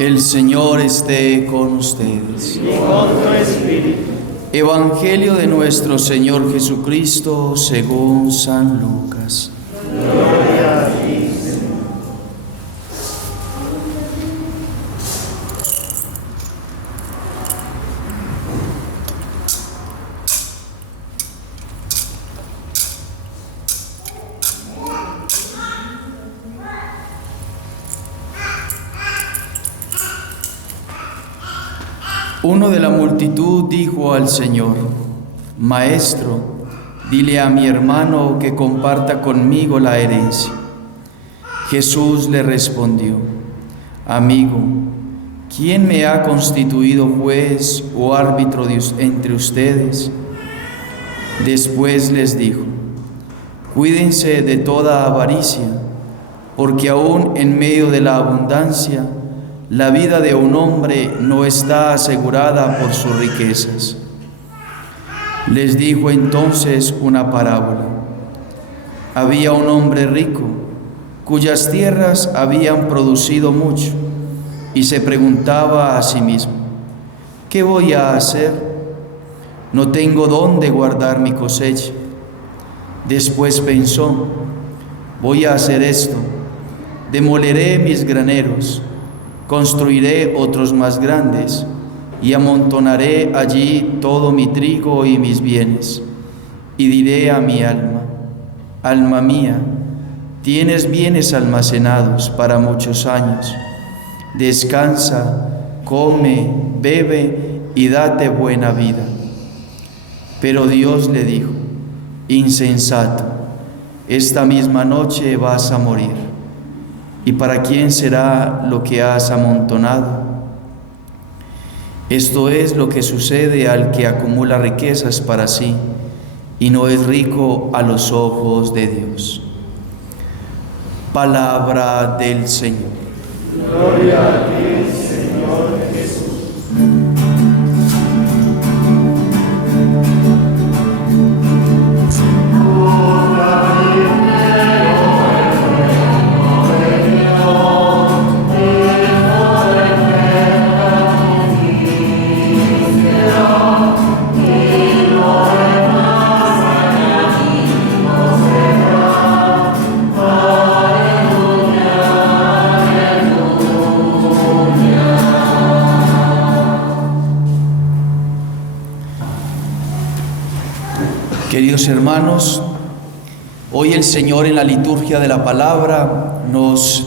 El Señor esté con ustedes. Y con tu espíritu. Evangelio de nuestro Señor Jesucristo según San Lucas. Gloria a ti, Señor. Uno de la multitud dijo al Señor: Maestro, dile a mi hermano que comparta conmigo la herencia. Jesús le respondió: Amigo, ¿quién me ha constituido juez o árbitro entre ustedes? Después les dijo: Cuídense de toda avaricia, porque aún en medio de la abundancia, la vida de un hombre no está asegurada por sus riquezas. Les dijo entonces una parábola. Había un hombre rico, cuyas tierras habían producido mucho, y se preguntaba a sí mismo: ¿qué voy a hacer? No tengo dónde guardar mi cosecha. Después pensó: voy a hacer esto: demoleré mis graneros, construiré otros más grandes y amontonaré allí todo mi trigo y mis bienes. Y diré a mi alma: alma mía, tienes bienes almacenados para muchos años. Descansa, come, bebe y date buena vida. Pero Dios le dijo: insensato, esta misma noche vas a morir. ¿Y para quién será lo que has amontonado? Esto es lo que sucede al que acumula riquezas para sí y no es rico a los ojos de Dios. Palabra del Señor. Gloria a ti, Señor Jesús. Queridos hermanos, hoy el Señor en la liturgia de la palabra nos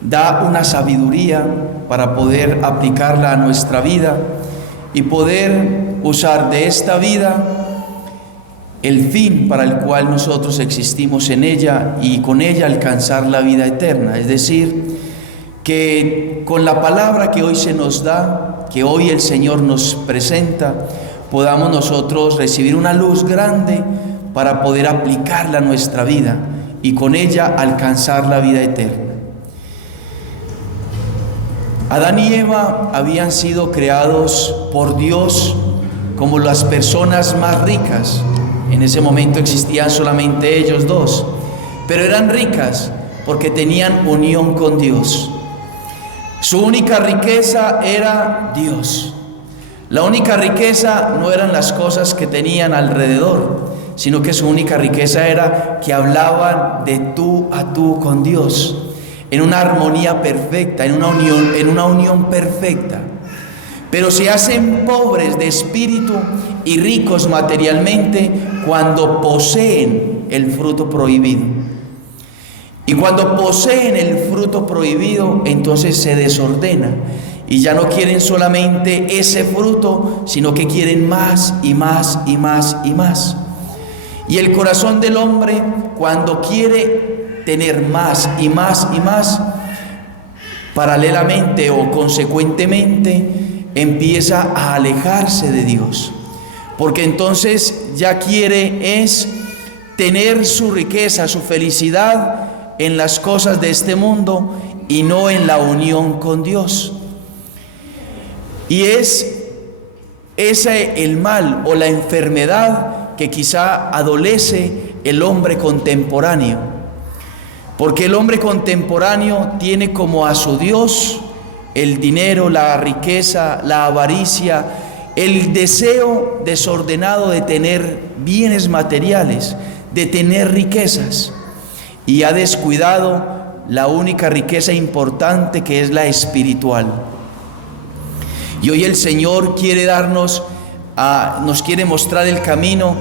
da una sabiduría para poder aplicarla a nuestra vida y poder usar de esta vida el fin para el cual nosotros existimos en ella y con ella alcanzar la vida eterna. Es decir, que con la palabra que hoy se nos da, que hoy el Señor nos presenta, podamos nosotros recibir una luz grande para poder aplicarla a nuestra vida y con ella alcanzar la vida eterna. Adán y Eva habían sido creados por Dios como las personas más ricas. En ese momento existían solamente ellos dos, pero eran ricas porque tenían unión con Dios. Su única riqueza era Dios. La única riqueza no eran las cosas que tenían alrededor, sino que su única riqueza era que hablaban de tú a tú con Dios, en una armonía perfecta, en una unión perfecta. Pero se hacen pobres de espíritu y ricos materialmente cuando poseen el fruto prohibido. Y cuando poseen el fruto prohibido, entonces se desordena. Y ya no quieren solamente ese fruto, sino que quieren más y más y más y más. Y el corazón del hombre, cuando quiere tener más y más y más, paralelamente o consecuentemente, empieza a alejarse de Dios. Porque entonces ya quiere es tener su riqueza, su felicidad en las cosas de este mundo y no en la unión con Dios. Y es ese el mal o la enfermedad que quizá adolece el hombre contemporáneo. Porque el hombre contemporáneo tiene como a su Dios el dinero, la riqueza, la avaricia, el deseo desordenado de tener bienes materiales, de tener riquezas, y ha descuidado la única riqueza importante, que es la espiritual. Y hoy el Señor quiere nos quiere mostrar el camino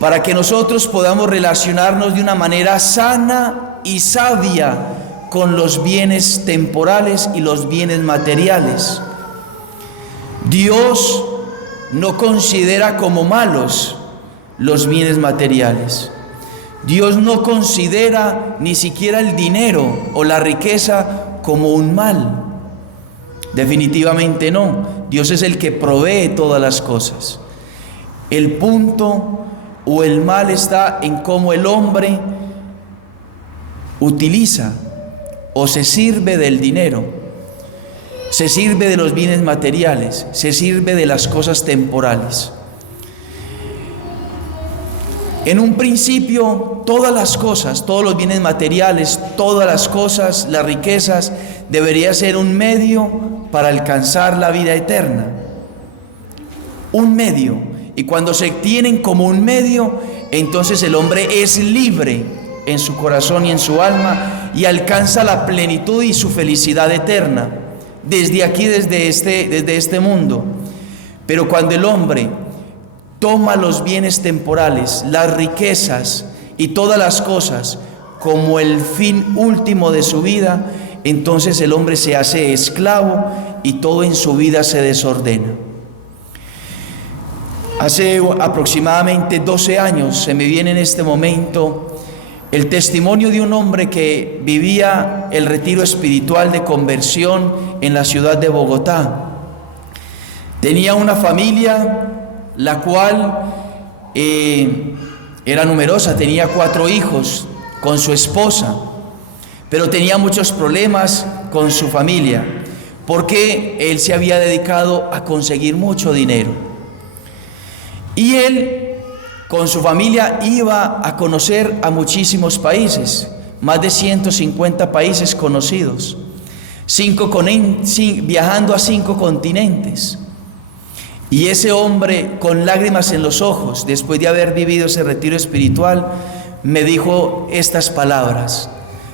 para que nosotros podamos relacionarnos de una manera sana y sabia con los bienes temporales y los bienes materiales. Dios no considera como malos los bienes materiales. Dios no considera ni siquiera el dinero o la riqueza como un mal. Definitivamente no. Dios es el que provee todas las cosas. El punto o el mal está en cómo el hombre utiliza o se sirve del dinero, se sirve de los bienes materiales, se sirve de las cosas temporales. En un principio, todas las cosas, todos los bienes materiales, todas las cosas, las riquezas, debería ser un medio para alcanzar la vida eterna. Un medio. Y cuando se tienen como un medio, entonces el hombre es libre en su corazón y en su alma y alcanza la plenitud y su felicidad eterna desde aquí, desde este mundo. Pero cuando el hombre toma los bienes temporales, las riquezas y todas las cosas como el fin último de su vida, entonces el hombre se hace esclavo y todo en su vida se desordena. Hace aproximadamente 12 años se me viene en este momento el testimonio de un hombre que vivía el retiro espiritual de conversión en la ciudad de Bogotá. Tenía una familia la cual era numerosa, tenía 4 hijos con su esposa, pero tenía muchos problemas con su familia, porque él se había dedicado a conseguir mucho dinero. Y él, con su familia, iba a conocer a muchísimos países, más de 150 países conocidos, viajando a 5 continentes. Y ese hombre, con lágrimas en los ojos, después de haber vivido ese retiro espiritual, me dijo estas palabras: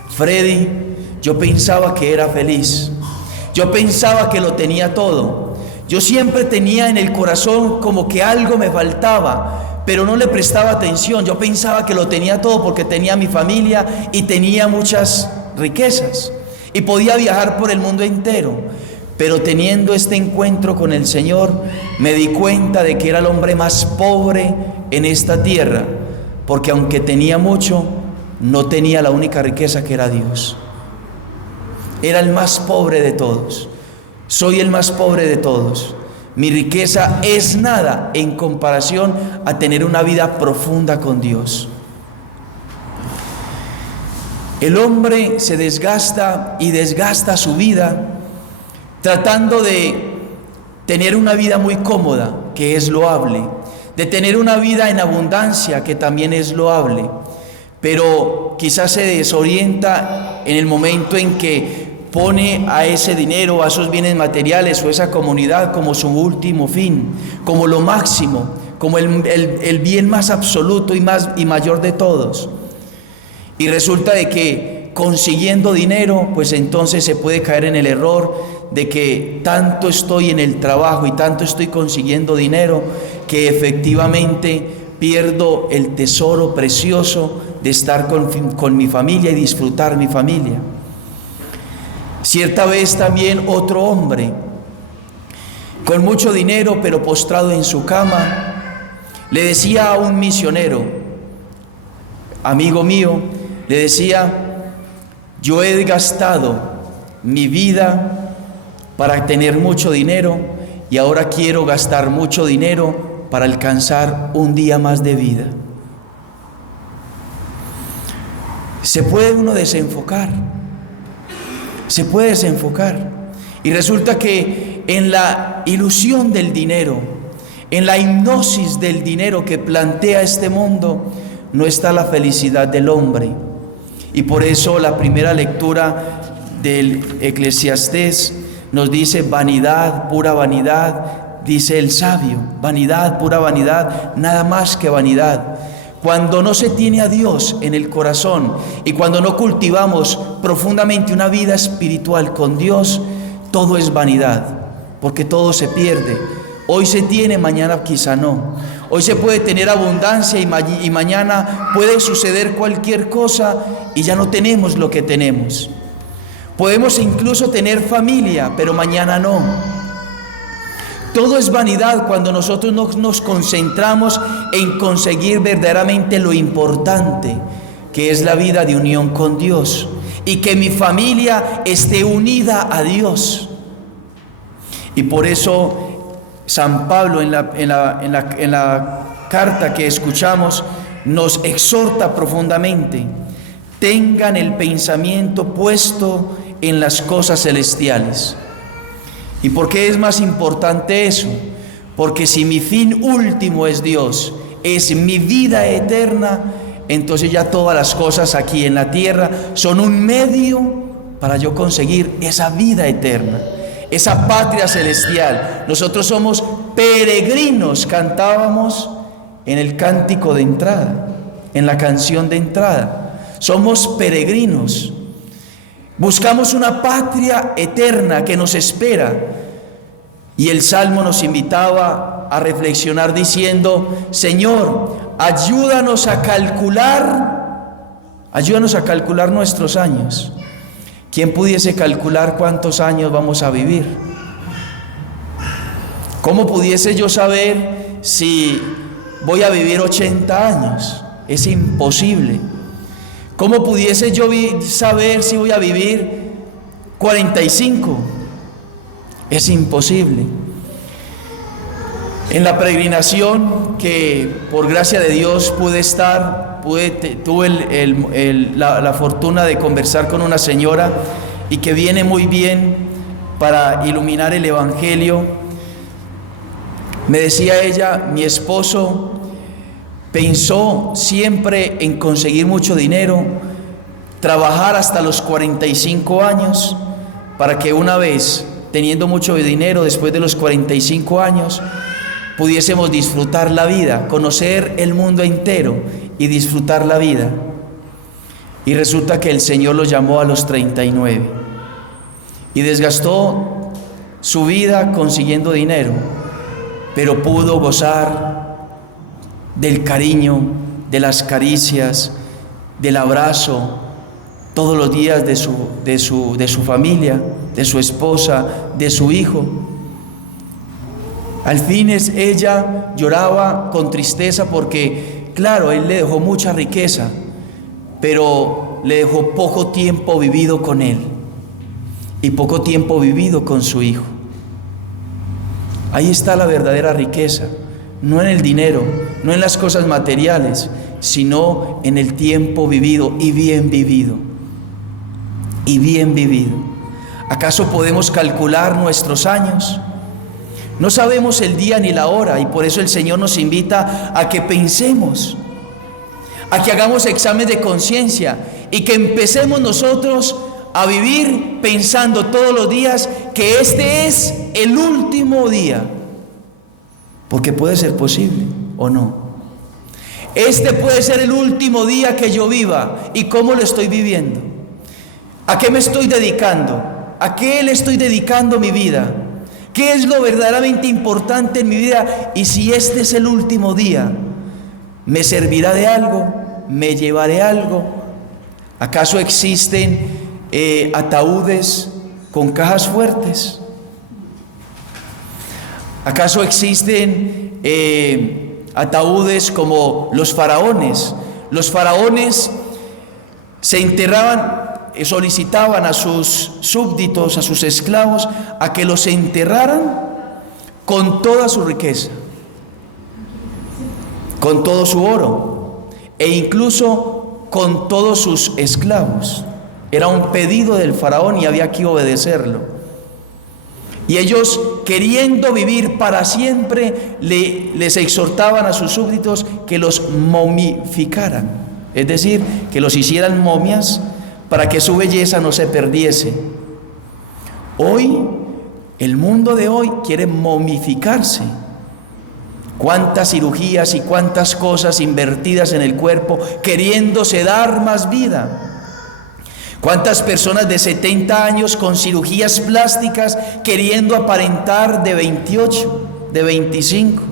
Freddy, yo pensaba que era feliz, yo pensaba que lo tenía todo, yo siempre tenía en el corazón como que algo me faltaba, pero no le prestaba atención. Yo pensaba que lo tenía todo porque tenía mi familia y tenía muchas riquezas y podía viajar por el mundo entero. Pero teniendo este encuentro con el Señor, me di cuenta de que era el hombre más pobre en esta tierra, porque aunque tenía mucho, no tenía la única riqueza, que era Dios. Era el más pobre de todos. Soy el más pobre de todos. Mi riqueza es nada en comparación a tener una vida profunda con Dios. El hombre se desgasta y desgasta su vida tratando de tener una vida muy cómoda, que es loable, de tener una vida en abundancia, que también es loable, pero quizás se desorienta en el momento en que pone a ese dinero, a esos bienes materiales o esa comunidad como su último fin, como lo máximo, como el bien más absoluto y mayor de todos. Y resulta de que consiguiendo dinero, pues entonces se puede caer en el error de que tanto estoy en el trabajo y tanto estoy consiguiendo dinero que efectivamente pierdo el tesoro precioso de estar con mi familia y disfrutar mi familia. Cierta vez también otro hombre con mucho dinero, pero postrado en su cama, le decía a un misionero, amigo mío, le decía: yo he gastado mi vida para tener mucho dinero y ahora quiero gastar mucho dinero para alcanzar un día más de vida. Se puede uno desenfocar, se puede desenfocar, y resulta que en la ilusión del dinero, en la hipnosis del dinero que plantea este mundo, no está la felicidad del hombre. Y por eso la primera lectura del Eclesiastés nos dice vanidad, pura vanidad, dice el sabio, vanidad, pura vanidad, nada más que vanidad. Cuando no se tiene a Dios en el corazón y cuando no cultivamos profundamente una vida espiritual con Dios, todo es vanidad, porque todo se pierde. Hoy se tiene, mañana quizá no. Hoy se puede tener abundancia y mañana puede suceder cualquier cosa y ya no tenemos lo que tenemos. Podemos incluso tener familia, pero mañana no. Todo es vanidad cuando nosotros no nos concentramos en conseguir verdaderamente lo importante, que es la vida de unión con Dios, y que mi familia esté unida a Dios. Y por eso San Pablo en la carta que escuchamos nos exhorta profundamente: tengan el pensamiento puesto en las cosas celestiales. ¿Y por qué es más importante eso? Porque si mi fin último es Dios, es mi vida eterna, entonces ya todas las cosas aquí en la tierra son un medio para yo conseguir esa vida eterna, esa patria celestial. Nosotros somos peregrinos, cantábamos en el cántico de entrada, en la canción de entrada. Somos peregrinos. Buscamos una patria eterna que nos espera. Y el Salmo nos invitaba a reflexionar diciendo: Señor, ayúdanos a calcular nuestros años. ¿Quién pudiese calcular cuántos años vamos a vivir? ¿Cómo pudiese yo saber si voy a vivir 80 años? Es imposible. ¿Cómo pudiese yo saber si voy a vivir 45? Es imposible. En la peregrinación que por gracia de Dios pude estar, tuve la fortuna de conversar con una señora y que viene muy bien para iluminar el Evangelio. Me decía ella: mi esposo pensó siempre en conseguir mucho dinero, trabajar hasta los 45 años, para que una vez, teniendo mucho dinero, después de los 45 años, pudiésemos disfrutar la vida, conocer el mundo entero y disfrutar la vida. Y resulta que el Señor lo llamó a los 39 y desgastó su vida consiguiendo dinero, pero pudo gozar del cariño, de las caricias, del abrazo, todos los días de su familia, de su esposa, de su hijo. Al fin ella lloraba con tristeza porque, claro, él le dejó mucha riqueza, pero le dejó poco tiempo vivido con él y poco tiempo vivido con su hijo. Ahí está la verdadera riqueza, no en el dinero, no en las cosas materiales, sino en el tiempo vivido y bien vivido. Y bien vivido. ¿Acaso podemos calcular nuestros años? No sabemos el día ni la hora, y por eso el Señor nos invita a que pensemos, a que hagamos examen de conciencia y que empecemos nosotros a vivir pensando todos los días que este es el último día, porque puede ser posible o no. Este puede ser el último día que yo viva. ¿Y cómo lo estoy viviendo? ¿A qué me estoy dedicando? ¿A qué le estoy dedicando mi vida? ¿Qué es lo verdaderamente importante en mi vida? Y si este es el último día, ¿me servirá de algo? ¿Me llevaré algo? ¿Acaso existen ataúdes con cajas fuertes? ¿Acaso existen ataúdes como los faraones? Los faraones se enterraban, solicitaban a sus súbditos, a sus esclavos, a que los enterraran con toda su riqueza, con todo su oro e incluso con todos sus esclavos. Era un pedido del faraón y había que obedecerlo. Y ellos, queriendo vivir para siempre, les exhortaban a sus súbditos que los momificaran, es decir, que los hicieran momias para que su belleza no se perdiese. Hoy El mundo de hoy quiere momificarse. Cuántas cirugías y cuántas cosas invertidas en el cuerpo, queriéndose dar más vida. Cuántas personas de 70 años con cirugías plásticas queriendo aparentar de 28, de 25.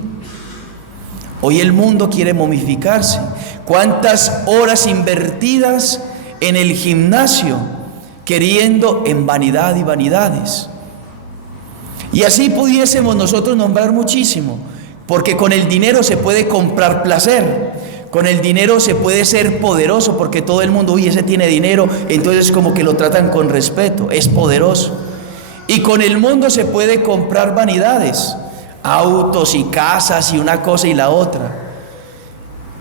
Hoy el mundo quiere momificarse. Cuántas horas invertidas en el gimnasio, queriendo en vanidad y vanidades. Y así pudiésemos nosotros nombrar muchísimo, porque con el dinero se puede comprar placer, con el dinero se puede ser poderoso, porque todo el mundo, uy, ese tiene dinero, entonces como que lo tratan con respeto, es poderoso. Y con el mundo se puede comprar vanidades, autos y casas y una cosa y la otra.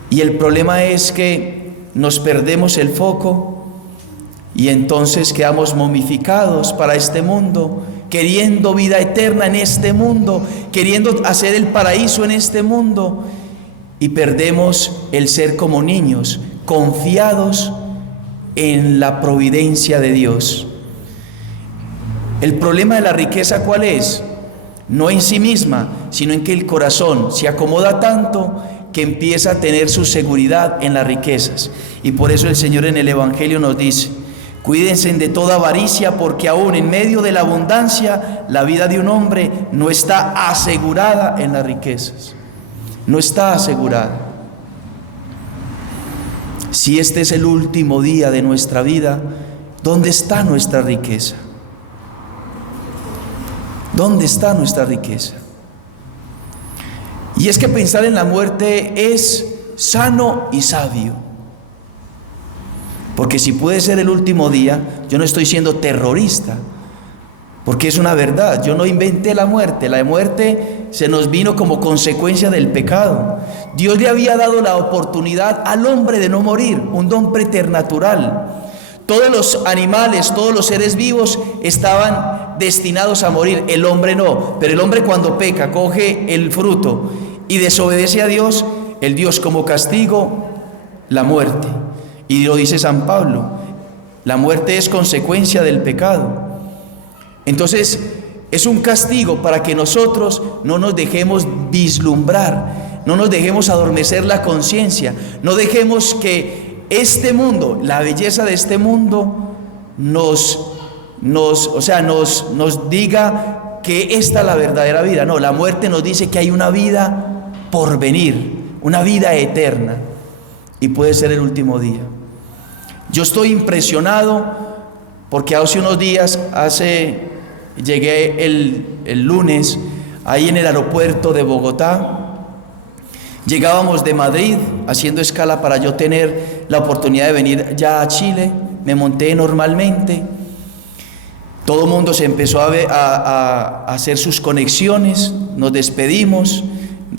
Y el problema es que nos perdemos el foco y entonces quedamos momificados para este mundo, queriendo vida eterna en este mundo, queriendo hacer el paraíso en este mundo, y perdemos el ser como niños, confiados en la providencia de Dios. El problema de la riqueza, ¿cuál es? No en sí misma, sino en que el corazón se acomoda tanto que empieza a tener su seguridad en las riquezas. Y por eso el Señor en el Evangelio nos dice: cuídense de toda avaricia, porque aún en medio de la abundancia, la vida de un hombre no está asegurada en las riquezas. No está asegurada. Si este es el último día de nuestra vida, ¿dónde está nuestra riqueza? ¿Dónde está nuestra riqueza? Y es que pensar en la muerte es sano y sabio. Porque si puede ser el último día, yo no estoy siendo terrorista, porque es una verdad. Yo no inventé la muerte se nos vino como consecuencia del pecado. Dios le había dado la oportunidad al hombre de no morir, un don preternatural. Todos los animales, todos los seres vivos estaban destinados a morir, el hombre no. Pero el hombre, cuando peca, coge el fruto y desobedece a Dios, el Dios como castigo, la muerte. Y lo dice San Pablo, la muerte es consecuencia del pecado. Entonces es un castigo para que nosotros no nos dejemos vislumbrar, no nos dejemos adormecer la conciencia, no dejemos que este mundo, la belleza de este mundo nos diga que esta es la verdadera vida. No, la muerte nos dice que hay una vida por venir, una vida eterna, y puede ser el último día. Yo estoy impresionado porque hace unos días, llegué el lunes ahí en el aeropuerto de Bogotá. Llegábamos de Madrid haciendo escala para yo tener la oportunidad de venir ya a Chile. Me monté normalmente. Todo el mundo se empezó a hacer sus conexiones. Nos despedimos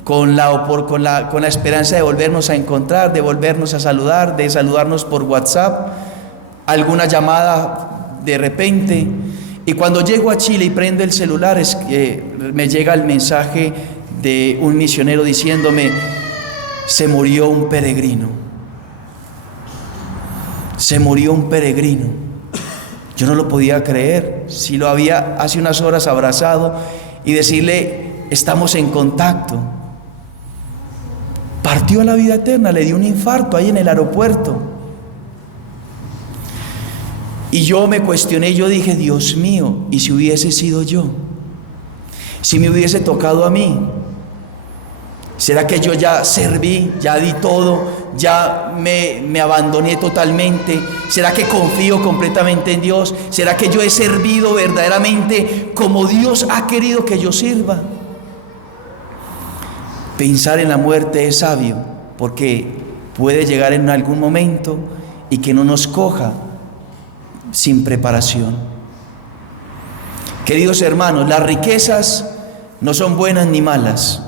con la esperanza de volvernos a encontrar, de volvernos a saludar, de saludarnos por WhatsApp, alguna llamada de repente. Y cuando llego a Chile y prendo el celular, me llega el mensaje de un misionero diciéndome: se murió un peregrino. Se murió un peregrino. Yo no lo podía creer. Si lo había hace unas horas abrazado y decirle: estamos en contacto. Partió a la vida eterna, le dio un infarto ahí en el aeropuerto. Y yo me cuestioné, yo dije: Dios mío, ¿y si hubiese sido yo? Si me hubiese tocado a mí, ¿será que yo ya serví, ya di todo, ya me abandoné totalmente? ¿Será que confío completamente en Dios? ¿Será que yo he servido verdaderamente como Dios ha querido que yo sirva? Pensar en la muerte es sabio, porque puede llegar en algún momento y que no nos coja sin preparación. Queridos hermanos, las riquezas no son buenas ni malas.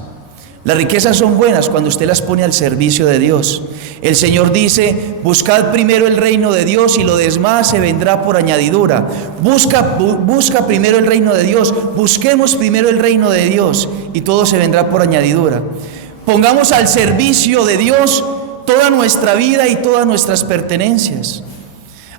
Las riquezas son buenas cuando usted las pone al servicio de Dios. El Señor dice: buscad primero el reino de Dios y lo demás se vendrá por añadidura. Busca primero el reino de Dios. Busquemos primero el reino de Dios y todo se vendrá por añadidura. Pongamos al servicio de Dios toda nuestra vida y todas nuestras pertenencias.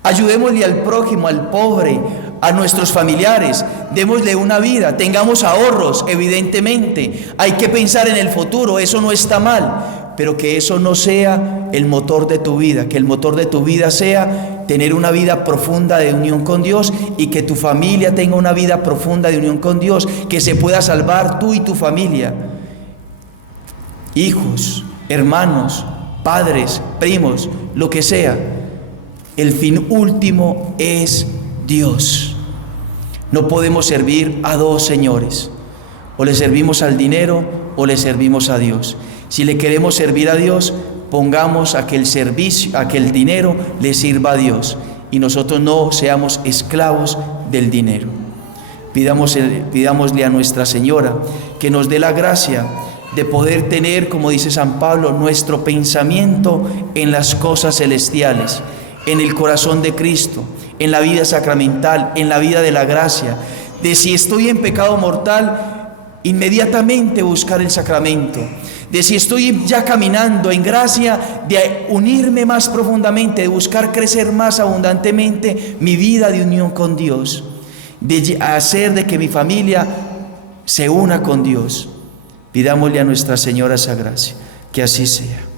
Ayudémosle al prójimo, al pobre, a nuestros familiares, démosle una vida, tengamos ahorros, evidentemente, hay que pensar en el futuro, eso no está mal, pero que eso no sea el motor de tu vida, que el motor de tu vida sea tener una vida profunda de unión con Dios y que tu familia tenga una vida profunda de unión con Dios, que se pueda salvar tú y tu familia, hijos, hermanos, padres, primos, lo que sea. El fin último es Dios. No podemos servir a dos señores. O le servimos al dinero o le servimos a Dios. Si le queremos servir a Dios, pongamos a que el dinero le sirva a Dios y nosotros no seamos esclavos del dinero. Pidámosle a Nuestra Señora que nos dé la gracia de poder tener, como dice San Pablo, nuestro pensamiento en las cosas celestiales, en el corazón de Cristo, en la vida sacramental, en la vida de la gracia, de si estoy en pecado mortal, inmediatamente buscar el sacramento, de si estoy ya caminando en gracia, de unirme más profundamente, de buscar crecer más abundantemente mi vida de unión con Dios, de hacer de que mi familia se una con Dios. Pidámosle a Nuestra Señora esa gracia, que así sea.